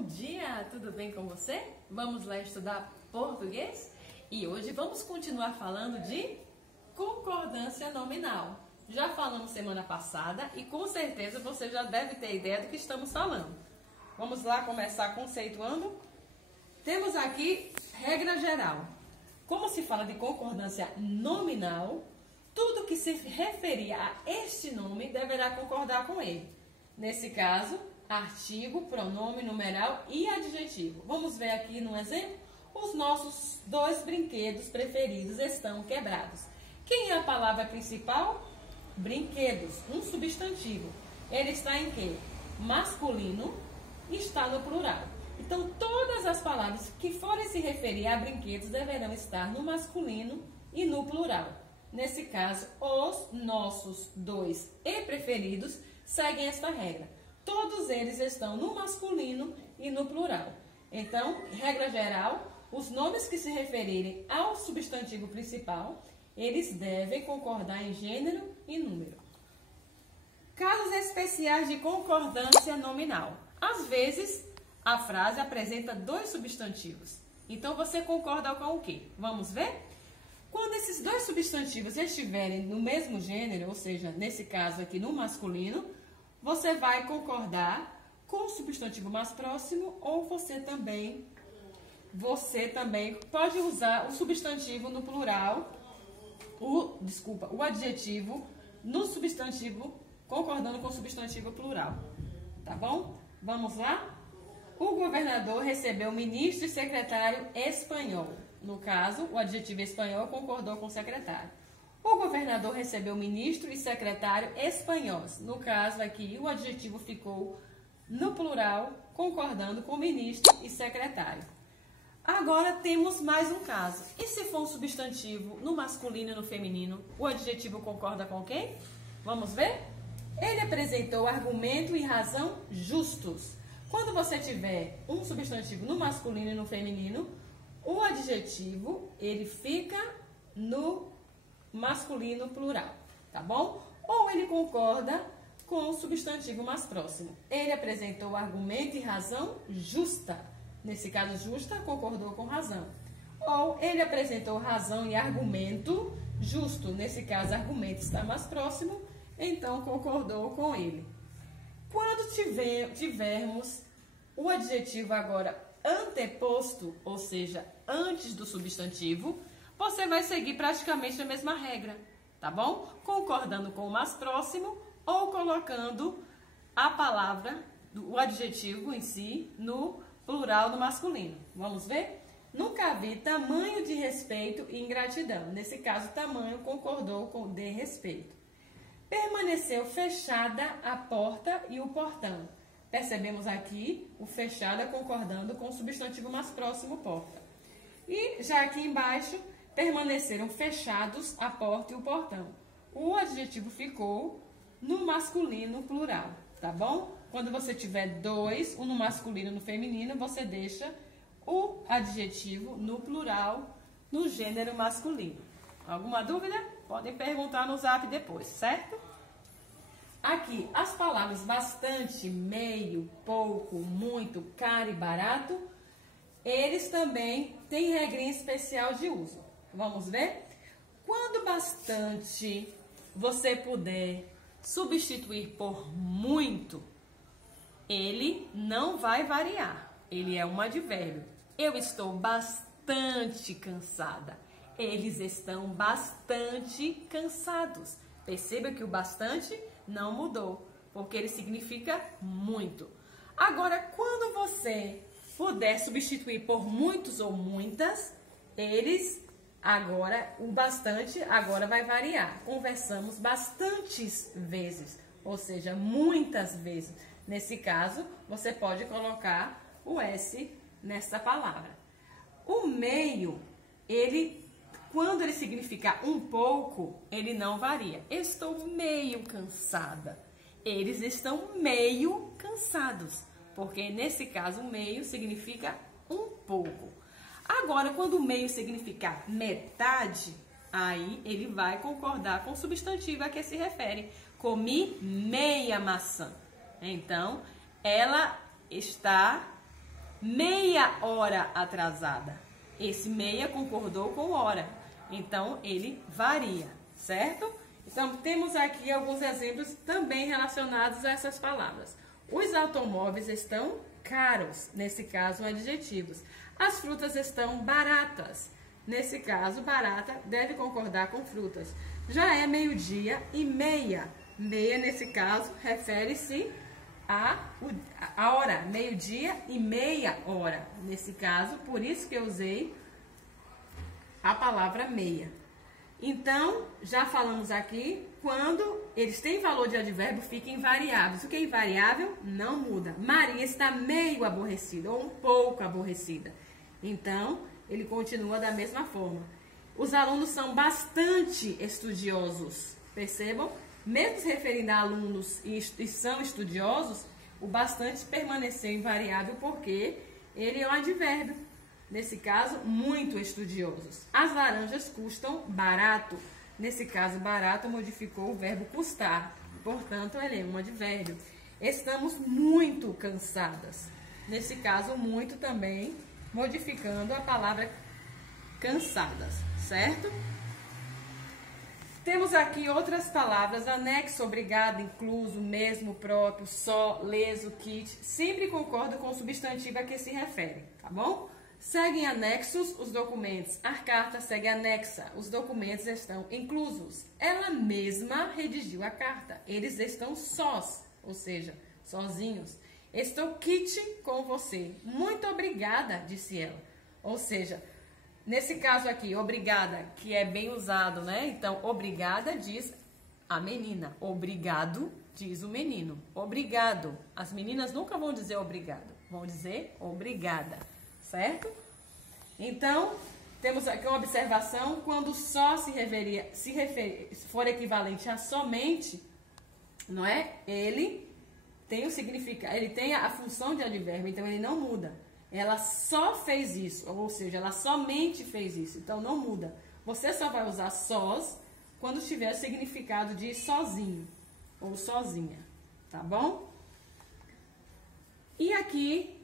Bom dia, tudo bem com você? Vamos lá estudar português? E hoje vamos continuar falando de concordância nominal. Já falamos semana passada e com certeza você já deve ter ideia do que estamos falando. Vamos lá começar conceituando? Temos aqui regra geral. Como se fala de concordância nominal, tudo que se referir a este nome deverá concordar com ele. Nesse caso, artigo, pronome, numeral e adjetivo. Vamos ver aqui no exemplo? Os nossos dois brinquedos preferidos estão quebrados. Quem é a palavra principal? Brinquedos, um substantivo. Ele está em quê? Masculino e está no plural. Então, todas as palavras que forem se referir a brinquedos deverão estar no masculino e no plural. Nesse caso, os nossos dois e preferidos seguem esta regra. Todos eles estão no masculino e no plural. Então, regra geral, os nomes que se referirem ao substantivo principal, eles devem concordar em gênero e número. Casos especiais de concordância nominal. Às vezes, a frase apresenta dois substantivos. Então, você concorda com o quê? Vamos ver? Quando esses dois substantivos estiverem no mesmo gênero, ou seja, nesse caso aqui no masculino, você vai concordar com o substantivo mais próximo ou você também pode usar o substantivo no plural, o adjetivo no substantivo, concordando com o substantivo plural. Tá bom? Vamos lá? O governador recebeu ministro e secretário espanhol. No caso, o adjetivo espanhol concordou com o secretário. O governador recebeu ministro e secretário espanhóis. No caso aqui, o adjetivo ficou no plural, concordando com ministro e secretário. Agora temos mais um caso. E se for um substantivo no masculino e no feminino, o adjetivo concorda com quem? Vamos ver? Ele apresentou argumento e razão justos. Quando você tiver um substantivo no masculino e no feminino, o adjetivo, ele fica no masculino plural, tá bom? Ou ele concorda com o substantivo mais próximo. Ele apresentou argumento e razão justa. Nesse caso, justa concordou com razão. Ou ele apresentou razão e argumento justo. Nesse caso, argumento está mais próximo, então concordou com ele. Quando tivermos o adjetivo agora anteposto, ou seja, antes do substantivo, você vai seguir praticamente a mesma regra, tá bom? Concordando com o mais próximo ou colocando a palavra, o adjetivo em si, no plural do masculino. Vamos ver? Nunca vi tamanho de respeito e ingratidão. Nesse caso, tamanho concordou com de respeito. Permaneceu fechada a porta e o portão. Percebemos aqui o fechada concordando com o substantivo mais próximo, porta. E já aqui embaixo, permaneceram fechados a porta e o portão. O adjetivo ficou no masculino plural, tá bom? Quando você tiver dois, um no masculino e no feminino, você deixa o adjetivo no plural, no gênero masculino. Alguma dúvida? Podem perguntar no zap depois, certo? Aqui, as palavras bastante, meio, pouco, muito, caro e barato, eles também têm regrinha especial de uso. Vamos ver? Quando bastante você puder substituir por muito, ele não vai variar. Ele é um advérbio. Eu estou bastante cansada. Eles estão bastante cansados. Perceba que o bastante não mudou, porque ele significa muito. Agora, quando você puder substituir por muitos ou muitas, o bastante agora vai variar. Conversamos bastantes vezes, ou seja, muitas vezes. Nesse caso, você pode colocar o S nessa palavra. O meio, quando ele significa um pouco, ele não varia. Eu estou meio cansada. Eles estão meio cansados, porque nesse caso, meio significa um pouco. Agora, quando o meio significar metade, aí ele vai concordar com o substantivo a que se refere. Comi meia maçã. Então, ela está meia hora atrasada. Esse meia concordou com hora, então ele varia, certo? Então, temos aqui alguns exemplos também relacionados a essas palavras. Os automóveis estão caros, nesse caso, adjetivos. As frutas estão baratas. Nesse caso, barata deve concordar com frutas. Já é meio-dia e meia. Meia, nesse caso, refere-se a hora. Meio-dia e meia hora. Nesse caso, por isso que eu usei a palavra meia. Então, já falamos aqui, quando eles têm valor de advérbio, ficam invariáveis. O que é invariável? Não muda. Maria está meio aborrecida ou um pouco aborrecida. Então, ele continua da mesma forma. Os alunos são bastante estudiosos. Percebam? Mesmo se referindo a alunos e são estudiosos, o bastante permaneceu invariável porque ele é um advérbio. Nesse caso, muito estudiosos. As laranjas custam barato. Nesse caso, barato modificou o verbo custar. Portanto, ele é um advérbio. Estamos muito cansadas. Nesse caso, muito também modificando a palavra cansadas, certo? Temos aqui outras palavras, anexo, obrigado, incluso, mesmo, próprio, só, leso, kit. Sempre concordo com o substantivo a que se refere, tá bom? Seguem anexos os documentos. A carta segue anexa. Os documentos estão inclusos. Ela mesma redigiu a carta. Eles estão sós, ou seja, sozinhos. Estou kit com você. Muito obrigada, disse ela. Ou seja, nesse caso aqui, obrigada, que é bem usado, né? Então, obrigada diz a menina. Obrigado diz o menino. Obrigado. As meninas nunca vão dizer obrigado. Vão dizer obrigada. Certo? Então, temos aqui uma observação, quando só for equivalente a somente, não é? Ele tem o significado, ele tem a função de advérbio, então ele não muda. Ela só fez isso, ou seja, ela somente fez isso, então não muda. Você só vai usar sós quando tiver o significado de sozinho ou sozinha, tá bom? E aqui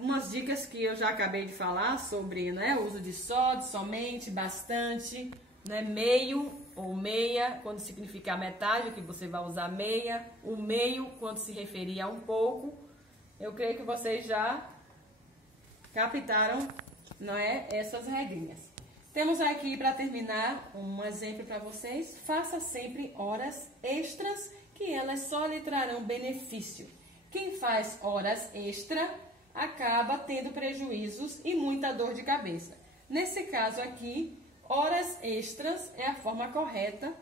umas dicas que eu já acabei de falar sobre, né, o uso de só, de somente, bastante, né, meio ou meia, quando significa metade, que você vai usar meia, o meio, quando se referir a um pouco. Eu creio que vocês já captaram, não é, essas regrinhas. Temos aqui, para terminar, um exemplo para vocês. Faça sempre horas extras, que elas só lhe trarão benefício. Quem faz horas extra acaba tendo prejuízos e muita dor de cabeça. Nesse caso aqui, horas extras é a forma correta,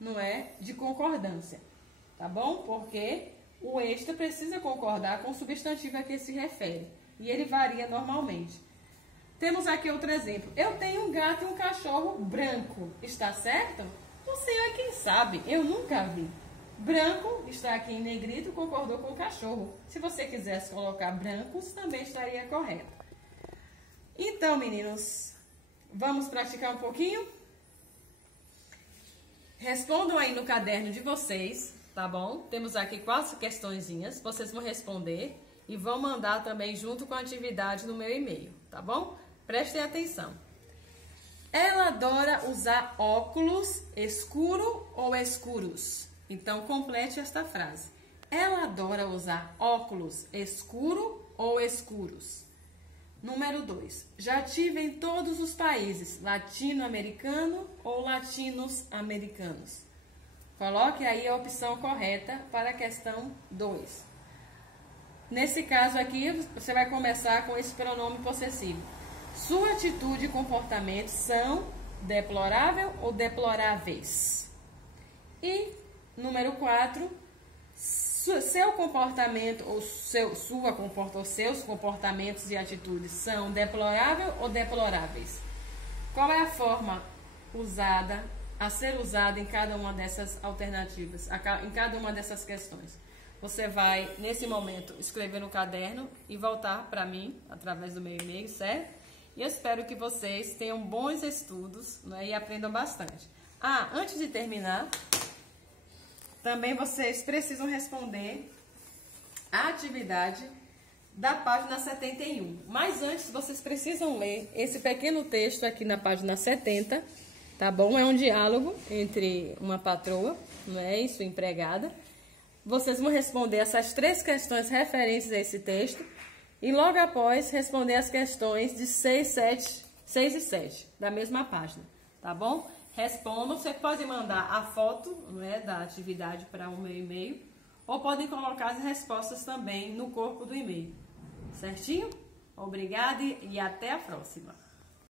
não é, de concordância, tá bom? Porque o extra precisa concordar com o substantivo a que se refere e ele varia normalmente. Temos aqui outro exemplo. Eu tenho um gato e um cachorro branco, está certo? O senhor é quem sabe, eu nunca vi. Branco está aqui em negrito, concordou com o cachorro. Se você quisesse colocar brancos, também estaria correto. Então, meninos, vamos praticar um pouquinho? Respondam aí no caderno de vocês, tá bom? Temos aqui 4 questõezinhas, vocês vão responder e vão mandar também junto com a atividade no meu e-mail, tá bom? Prestem atenção. Ela adora usar óculos escuro ou escuros? Então, complete esta frase. Ela adora usar óculos escuro ou escuros? Número 2. Já tive em todos os países, latino-americano ou latinos-americanos? Coloque aí a opção correta para a questão 2. Nesse caso aqui, você vai começar com esse pronome possessivo. Sua atitude e comportamento são deplorável ou deploráveis? E número 4, seu comportamento ou seus comportamentos e atitudes são deplorável ou deploráveis? Qual é a forma usada, a ser usada em cada uma dessas alternativas, em cada uma dessas questões? Você vai, nesse momento, escrever no caderno e voltar para mim, através do meu e-mail, certo? E eu espero que vocês tenham bons estudos, né, e aprendam bastante. Antes de terminar, também vocês precisam responder a atividade da página 71. Mas antes, vocês precisam ler esse pequeno texto aqui na página 70, tá bom? É um diálogo entre uma patroa, não é, e sua empregada. Vocês vão responder essas 3 questões referentes a esse texto e logo após responder as questões de 6 e 7 da mesma página, tá bom? Respondam, você pode mandar a foto, não é, da atividade para o meu e-mail, ou podem colocar as respostas também no corpo do e-mail. Certinho? Obrigada e até a próxima!